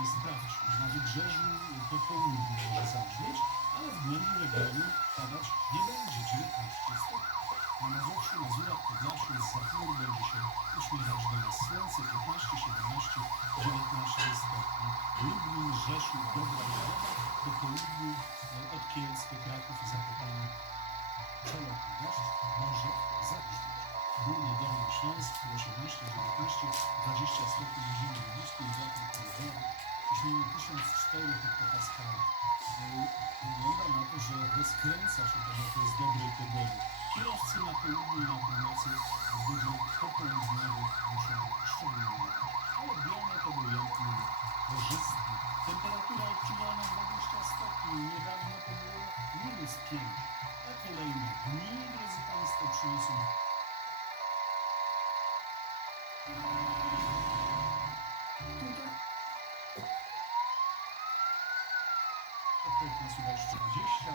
Jest deszcz. Na wybrzeżu do południa może ale w głębi regionu padać nie będzie 19 stopni. Na Mazowszu, Mazurach, Podlasiu z zachmury będzie się uśmiechać do nas słońce 15, 17, 19 stopni. Rzeszów, Dobra Woda, do południu od Kielc do Kraków i Zakopane Śląsk 18, 19, 20 stopni na ziemi ludzkiej, wiatr południowy, ciśnienie 1004 hektopaskali. Wygląda na to, że rozkręca się ten okres dobrej pogody. Kierowcy na południu i na północy w godzinie popołudniowych muszą szczególnie. Ale biometr obojętny, korzystny. Temperatura odczuwalna 20 stopni. Niedawno to było minus 5. A kolejne dni, drodzy Państwo, przyniosą tutaj od 15 do jeszcze 20.